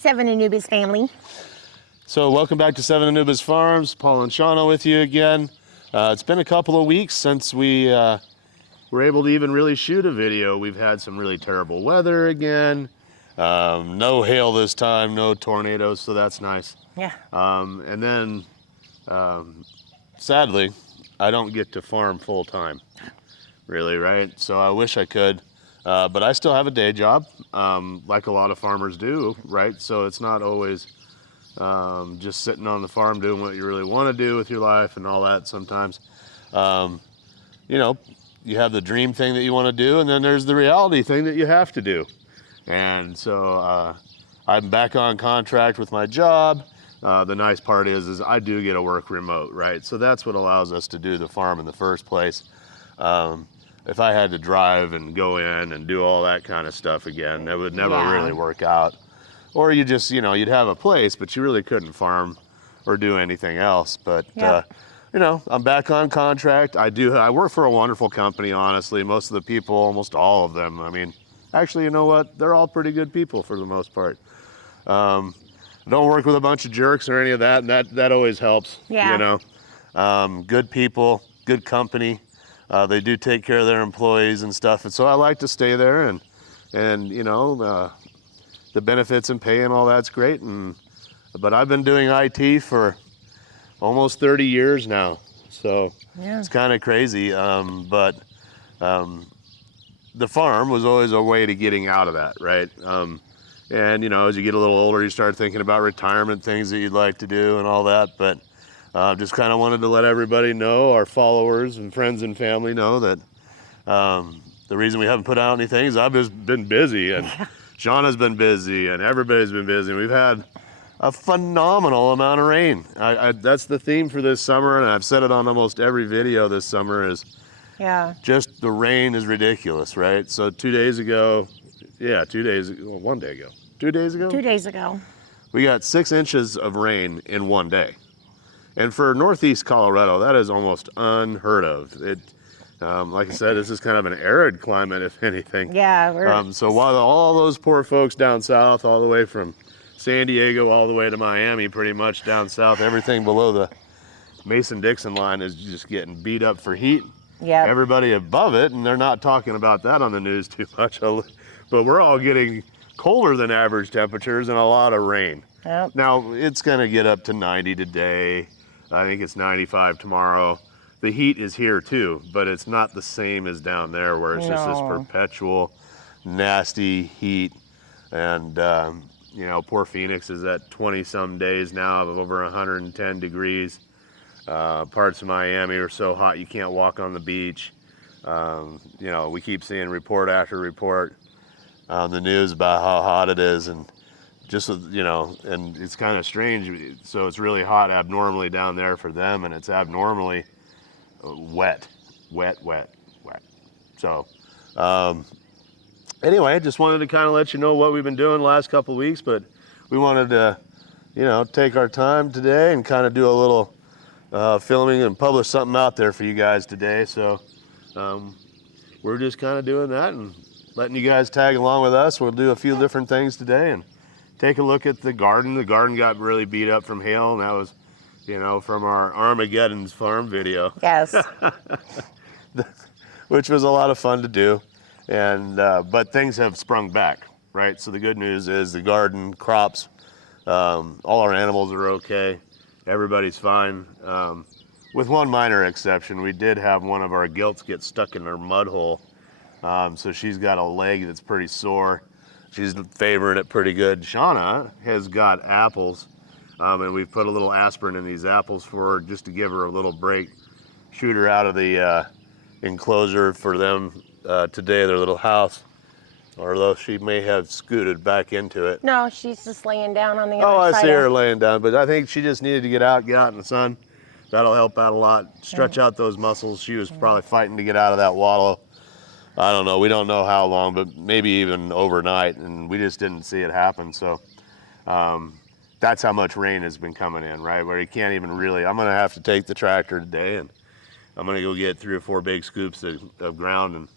Seven Anubis family. So welcome back to Seven Anubis Farms. Paul and Shauna with you again. It's been a couple of weeks since we were able to even really shoot a video. We've had some really terrible weather again. No hail this time, no tornadoes, so that's nice. Yeah. And then, sadly, I don't get to farm full time, really, right? So I wish I could. But I still have a day job, like a lot of farmers do, right? So it's not always just sitting on the farm doing what you really want to do with your life and all that. Sometimes, you know, you have the dream thing that you want to do, and then there's the reality thing that you have to do. And so I'm back on contract with my job. The nice part is I do get to work remote, right? So that's what allows us to do the farm in the first place. If I had to drive and go in and do all that kind of stuff again, it would never really work out. Or you just, you know, you'd have a place, but you really couldn't farm or do anything else. But, you know, I'm back on contract. I work for a wonderful company, honestly. Most of the people, almost all of them, I mean, actually, you know what? They're all pretty good people for the most part. I don't work with a bunch of jerks or any of that, and that always helps, you know. Good people, good company. They do take care of their employees and stuff, and so I like to stay there, and you know, the benefits and pay and all that's great. But I've been doing IT for almost 30 years now, so it's kind of crazy. But the farm was always a way to getting out of that, right? And you know, as you get a little older, you start thinking about retirement things that you'd like to do and all that, but just kind of wanted to let everybody know, our followers and friends and family know that the reason we haven't put out anything is I've just been busy, and Shauna's been busy, and everybody's been busy. We've had a phenomenal amount of rain. That's the theme for this summer, and I've said it on almost every video this summer, is just the rain is ridiculous, right? So 2 days ago, 2 days, well, 1 day ago. 2 days ago? 2 days ago. We got 6 inches of rain in 1 day. And for Northeast Colorado, that is almost unheard of. Like I said, this is kind of an arid climate, if anything. Yeah. So while all those poor folks down south, all the way from San Diego all the way to Miami, pretty much down south, everything below the Mason-Dixon line is just getting beat up for heat. Yeah. Everybody above it, and they're not talking about that on the news too much, but we're all getting colder than average temperatures and a lot of rain. Yep. Now, it's going to get up to 90 today. I think it's 95 tomorrow. The heat is here too, but it's not the same as down there where it's just this perpetual nasty heat. And, you know, poor Phoenix is at 20 some days now of over 110 degrees. Parts of Miami are so hot you can't walk on the beach. You know, we keep seeing report after report on the news about how hot it is, and just, you know, and it's kind of strange. So it's really hot abnormally down there for them, and it's abnormally wet. So anyway, I just wanted to kind of let you know what we've been doing the last couple of weeks, but we wanted to, you know, take our time today and kind of do a little filming and publish something out there for you guys today. So we're just kind of doing that and letting you guys tag along with us. We'll do a few different things today and take a look at the garden. The garden got really beat up from hail, and that was, you know, from our Armageddon's farm video. Yes. Which was a lot of fun to do. And but things have sprung back, right? So the good news is the garden, crops, all our animals are okay. Everybody's fine. With one minor exception, we did have one of our gilts get stuck in her mud hole. So she's got a leg that's pretty sore. She's favoring it pretty good. Shauna has got apples, and we've put a little aspirin in these apples for her just to give her a little break, shoot her out of the enclosure for them today, their little house, although she may have scooted back into it. No, she's just laying down on the other side. Oh, I see her laying down, but I think she just needed to get out in the sun. That'll help out a lot, stretch out those muscles. She was probably fighting to get out of that wallow. I don't know, we don't know how long, but maybe even overnight, and we just didn't see it happen. So that's how much rain has been coming in, right? Where you can't even really, I'm gonna have to take the tractor today, and I'm gonna go get 3 or 4 big scoops of ground and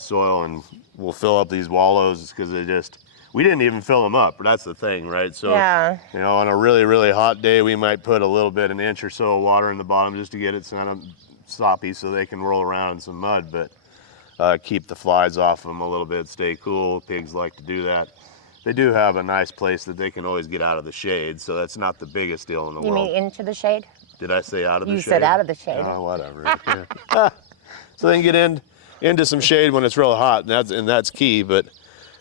soil, and we'll fill up these wallows because they just, we didn't even fill them up. That's the thing, right? So, Yeah. you know, on a really, really hot day, we might put a little bit, an inch or so of water in the bottom just to get it kind of soppy so they can roll around in some mud, but keep the flies off them a little bit, stay cool. Pigs like to do that. They do have a nice place that they can always get out of the shade, so that's not the biggest deal in the world. You mean into the shade? Did I say out of the shade? You said out of the shade. Oh, whatever. Yeah. So they can get into some shade when it's real hot, and that's key. But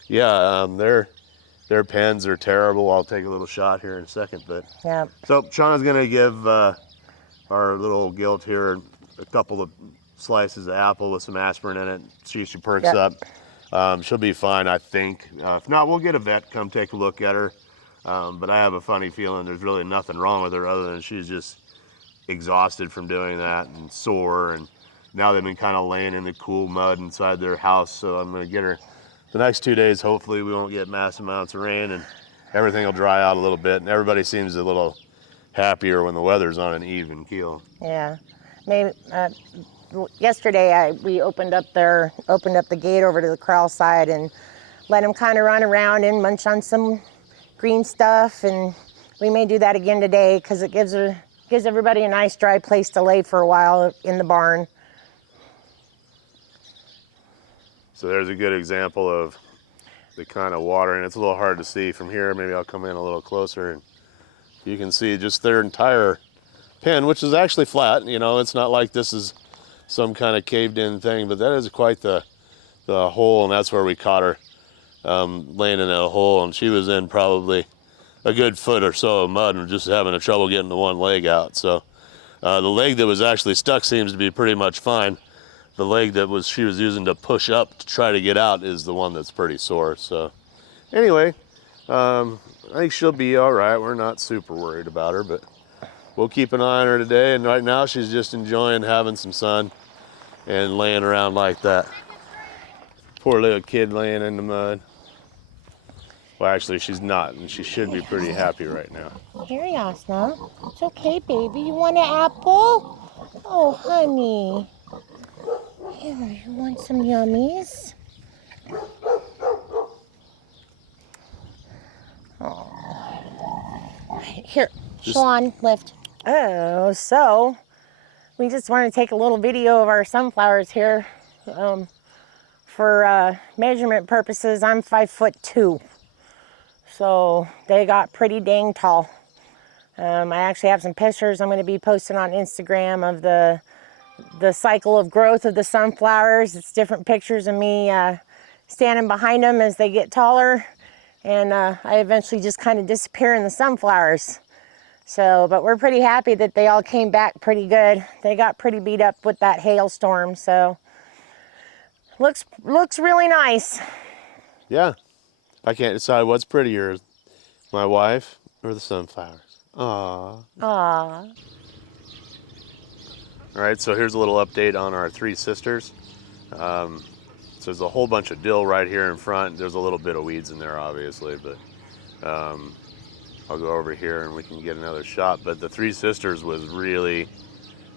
yeah, their pens are terrible. I'll take a little shot here in a second. But yeah. So Shauna's gonna give our little gilt here a couple of slices of apple with some aspirin in it. See if she perks up. She'll be fine, I think. If not, we'll get a vet come take a look at her. But I have a funny feeling there's really nothing wrong with her other than she's just exhausted from doing that and sore. And now they've been kind of laying in the cool mud inside their house. So I'm going to get her the next 2 days. Hopefully we won't get massive amounts of rain and everything will dry out a little bit. And everybody seems a little happier when the weather's on an even keel. Yeah. Maybe. Yesterday we opened up the gate over to the corral side and let them kind of run around and munch on some green stuff, and we may do that again today because it gives everybody a nice dry place to lay for a while in the barn. So there's a good example of the kind of water, and it's a little hard to see from here. Maybe I'll come in a little closer and you can see just their entire pen, which is actually flat. You know, it's not like this is some kind of caved in thing, but that is quite the hole, and that's where we caught her laying in a hole, and she was in probably a good foot or so of mud and just having trouble getting the one leg out. So the leg that was actually stuck seems to be pretty much fine. The leg that she was using to push up to try to get out is the one that's pretty sore. So anyway, I think she'll be all right. We're not super worried about her, but we'll keep an eye on her today, and right now she's just enjoying having some sun and laying around like that. Poor little kid laying in the mud. Well, actually she's not, and she should be pretty happy right now. Here, Yasna. It's okay, baby. You want an apple? Oh, honey. Here, you want some yummies? Oh. Here, Sean, lift. Oh, so we just want to take a little video of our sunflowers here. For measurement purposes, I'm 5'2". So they got pretty dang tall. I actually have some pictures I'm going to be posting on Instagram of the cycle of growth of the sunflowers. It's different pictures of me standing behind them as they get taller, and I eventually just kind of disappear in the sunflowers. So, but we're pretty happy that they all came back pretty good. They got pretty beat up with that hailstorm, so looks really nice. Yeah. I can't decide what's prettier, my wife or the sunflowers. Aww. Aww. All right, so here's a little update on our three sisters. So there's a whole bunch of dill right here in front. There's a little bit of weeds in there, obviously, but I'll go over here and we can get another shot. But the three sisters was really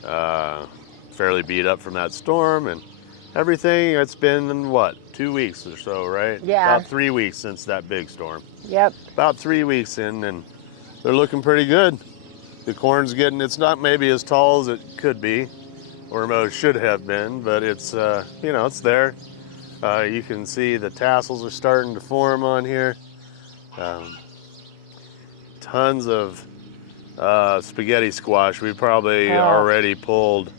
fairly beat up from that storm and everything. It's been, what, 2 weeks or so, right? Yeah. About 3 weeks since that big storm. Yep. About 3 weeks in, and they're looking pretty good. The corn's getting, it's not maybe as tall as it could be, or should have been, but it's, you know, it's there. You can see the tassels are starting to form on here. Tons of spaghetti squash. We probably already pulled,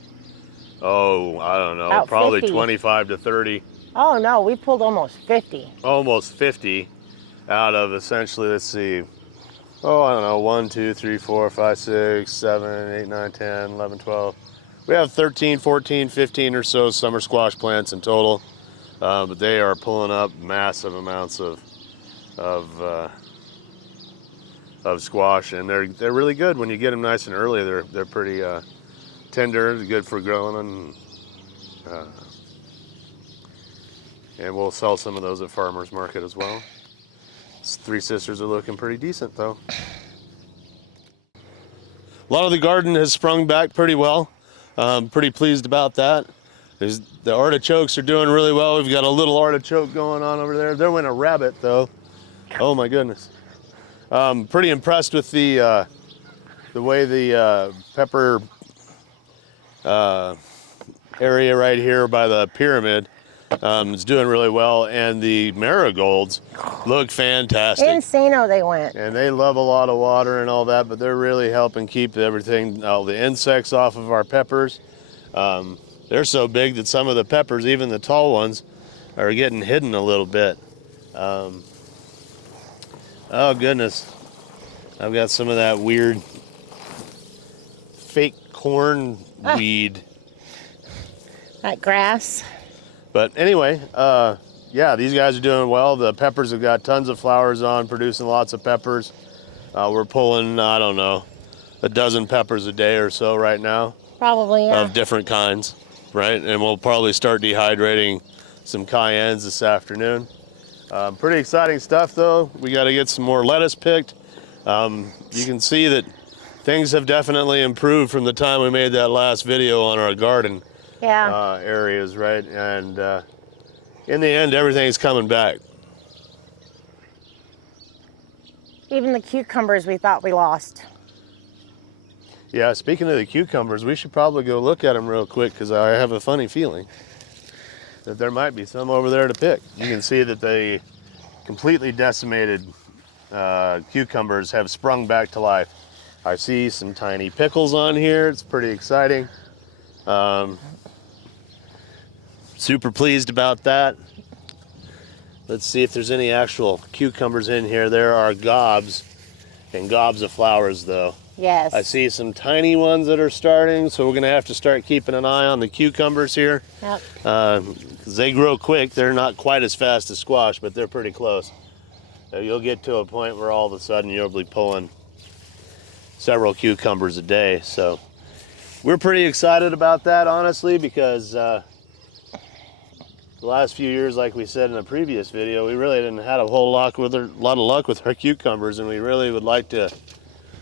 I don't know, about probably 50. 25 to 30. Oh no, we pulled almost 50. Almost 50 out of essentially, let's see, I don't know, 1, 2, 3, 4, 5, 6, 7, 8, 9, 10, 11, 12. We have 13, 14, 15 or so summer squash plants in total, but they are pulling up massive amounts of squash, and they're really good when you get them nice and early. They're pretty tender, good for growing, and we'll sell some of those at farmers market as well. Three sisters are looking pretty decent though. A lot of the garden has sprung back pretty well. Pretty pleased about that. The artichokes are doing really well. We've got a little artichoke going on over there. There went a rabbit though. Oh my goodness. Pretty impressed with the way the pepper area right here by the pyramid is doing really well, and the marigolds look fantastic. Insano they went. And they love a lot of water and all that, but they're really helping keep everything, all the insects off of our peppers. They're so big that some of the peppers, even the tall ones, are getting hidden a little bit. Oh goodness. I've got some of that weird fake corn weed. That grass. But anyway, yeah, these guys are doing well. The peppers have got tons of flowers on, producing lots of peppers. We're pulling, I don't know, a dozen peppers a day or so right now. Probably, yeah. Of different kinds, right? And we'll probably start dehydrating some cayennes this afternoon. Pretty exciting stuff, though. We got to get some more lettuce picked. You can see that things have definitely improved from the time we made that last video on our garden areas, right? And in the end, everything's coming back. Even the cucumbers we thought we lost. Yeah, speaking of the cucumbers, we should probably go look at them real quick, because I have a funny feeling that there might be some over there to pick. You can see that the completely decimated cucumbers have sprung back to life. I see some tiny pickles on here. It's pretty exciting. Super pleased about that. Let's see if there's any actual cucumbers in here. There are gobs and gobs of flowers, though. Yes. I see some tiny ones that are starting, so we're gonna have to start keeping an eye on the cucumbers here. Yep. 'Cause they grow quick. They're not quite as fast as squash, but they're pretty close. You'll get to a point where all of a sudden you'll be pulling several cucumbers a day. So we're pretty excited about that, honestly, because the last few years, like we said in a previous video, we really didn't have a whole lot of luck with our cucumbers, and we really would like to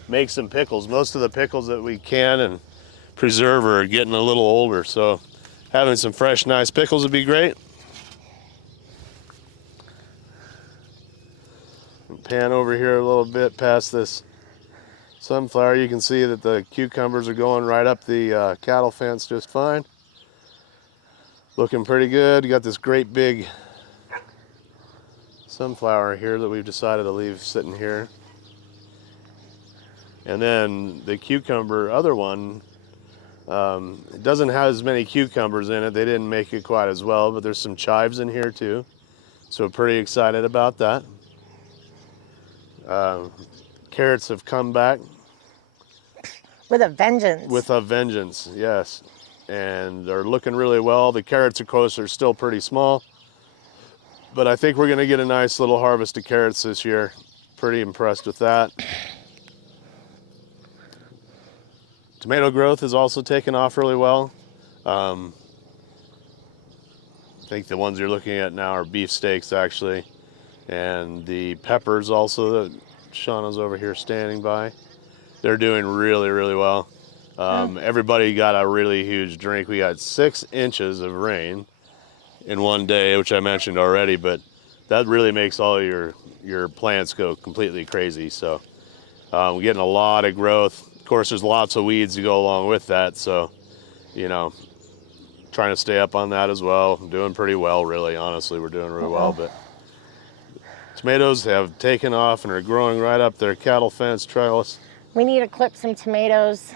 make some pickles. Most of the pickles that we can and preserve are getting a little older, so having some fresh, nice pickles would be great. Pan over here a little bit past this sunflower. You can see that the cucumbers are going right up the cattle fence just fine. Looking pretty good. You got this great big sunflower here that we've decided to leave sitting here. And then the cucumber, other one, it doesn't have as many cucumbers in it. They didn't make it quite as well, but there's some chives in here too. So pretty excited about that. Carrots have come back. With a vengeance. With a vengeance, yes. And they're looking really well. The carrots, of course, are still pretty small. But I think we're gonna get a nice little harvest of carrots this year. Pretty impressed with that. Tomato growth has also taken off really well. I think the ones you're looking at now are beefsteaks, actually. And the peppers also that Shauna's over here standing by. They're doing really, really well. Everybody got a really huge drink. We got 6 inches of rain in one day, which I mentioned already, but that really makes all your plants go completely crazy. So we're getting a lot of growth. Of course, there's lots of weeds to go along with that, so, you know, trying to stay up on that as well. Doing pretty well, really, honestly. We're doing really well, but tomatoes have taken off and are growing right up their cattle fence trellis. We need to clip some tomatoes,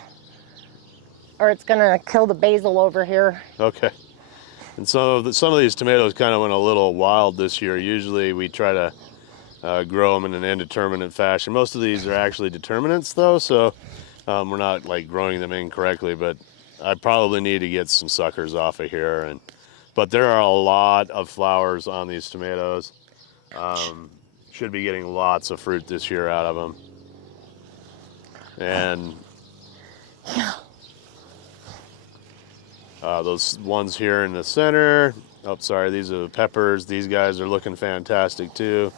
or it's gonna kill the basil over here. Okay. And so some of these tomatoes kind of went a little wild this year. Usually we try to grow them in an indeterminate fashion. Most of these are actually determinants, though, so we're not like growing them incorrectly, but I probably need to get some suckers off of here. But there are a lot of flowers on these tomatoes. Should be getting lots of fruit this year out of them. And those ones here in the center, oh, sorry, these are the peppers. These guys are looking fantastic too.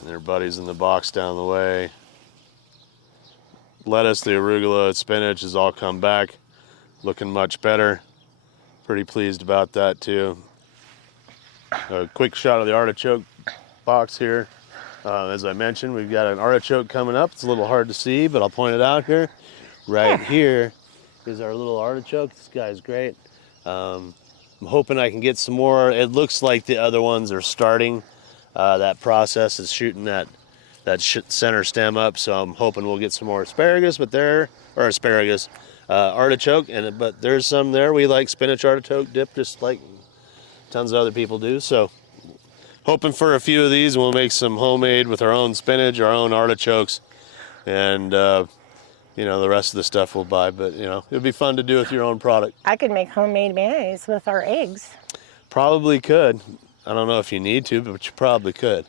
And their buddies in the box down the way. Lettuce, the arugula, spinach has all come back, looking much better. Pretty pleased about that too. A quick shot of the artichoke box here. As I mentioned, we've got an artichoke coming up. It's a little hard to see, but I'll point it out here. Right here is our little artichoke. This guy's great. I'm hoping I can get some more. It looks like the other ones are starting. That process is shooting that center stem up, so I'm hoping we'll get some more asparagus, artichoke, but there's some there. We like spinach artichoke dip just like tons of other people do, so hoping for a few of these, and we'll make some homemade with our own spinach, our own artichokes, and you know, the rest of the stuff we'll buy, but you know, it'd be fun to do with your own product. I could make homemade mayonnaise with our eggs. Probably could. I don't know if you need to, but you probably could.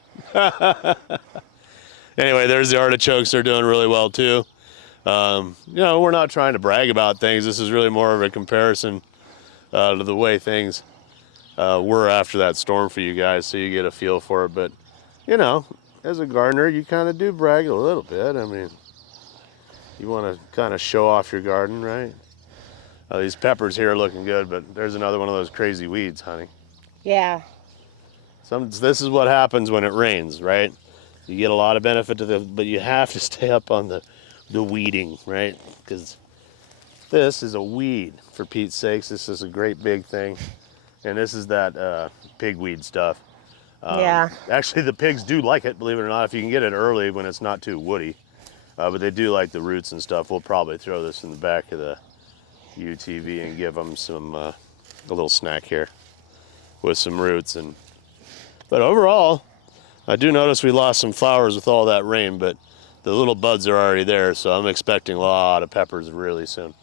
Anyway, there's the artichokes. They're doing really well too. You know, we're not trying to brag about things. This is really more of a comparison to the way things were after that storm for you guys, so you get a feel for it. But, you know, as a gardener, you kind of do brag a little bit. I mean, you want to kind of show off your garden, right? These peppers here are looking good, but there's another one of those crazy weeds, honey. Yeah. This is what happens when it rains, right? You get a lot of benefit to but you have to stay up on the weeding, right? Because this is a weed, for Pete's sakes. This is a great big thing. And this is that pigweed stuff. Yeah. Actually, the pigs do like it, believe it or not, if you can get it early when it's not too woody. But they do like the roots and stuff. We'll probably throw this in the back of the UTV and give them some a little snack here with some roots. But overall, I do notice we lost some flowers with all that rain, but the little buds are already there, so I'm expecting a lot of peppers really soon.